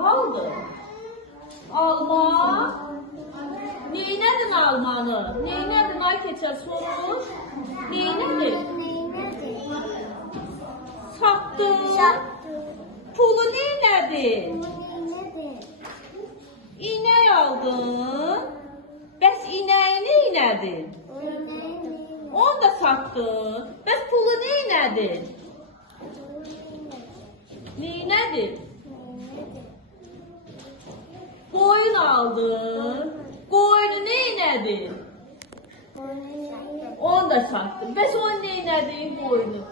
oldu? Alma. Neynədin almanı? Neynədin ay keçər soruş? Neynədin? Satdın. Pulu neynədin? İnək aldın. Bəs inəyi neynədin? Onu da satdın. Bəs pulu neynədin? Neynədin? Qoyun aldın. Qoyunu neynədin? Onu da satdın. Bəs onu neynədin qoyunu?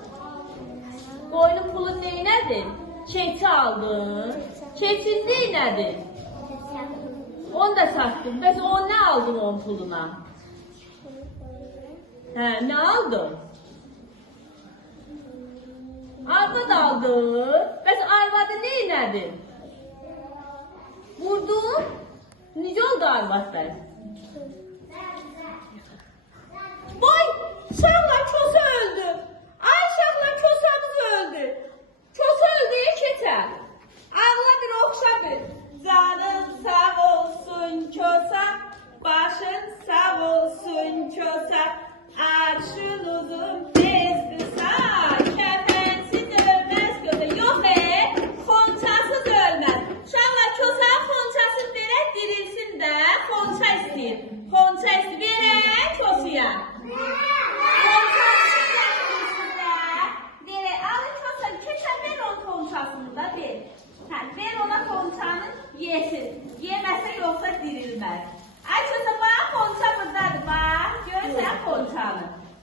Qoyunun pulu neynədin? Keçi aldın. Keçini neynədin? Onu da satdın. Bəs onu nə aldın onun puluna? Hə, nə aldın? Arvad aldın. Bəs arvadı neynədin? Vurdun. Necə oldu arvad bəs? Vay! Uşaqlar kosa öldü. Ay uşaqlar kosamız öldü. Kosa öldü ya keçər. Ağla bir oxşa bir. Canın sağ olsun kosa. Başın sağ olsun kosa. Arşın uzun bezdi sağ. Kəfənsiz ölməz göze. Yox xonçasız ölməz. Uşaqlar kosa xonçasız verək dirilsin də. Xonça istəyir. Xonça istəyir. Verək kosaya. Ver ona konçanı yesin. Yemezse yoksa dirilmez. Ay çocuğum bak konça buradadır bak. Görürsen konçanı.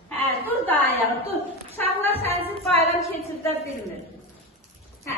He, dur da ayağı dur. Uşaqlar sensiz bayram keçirdə bilmir. Hə.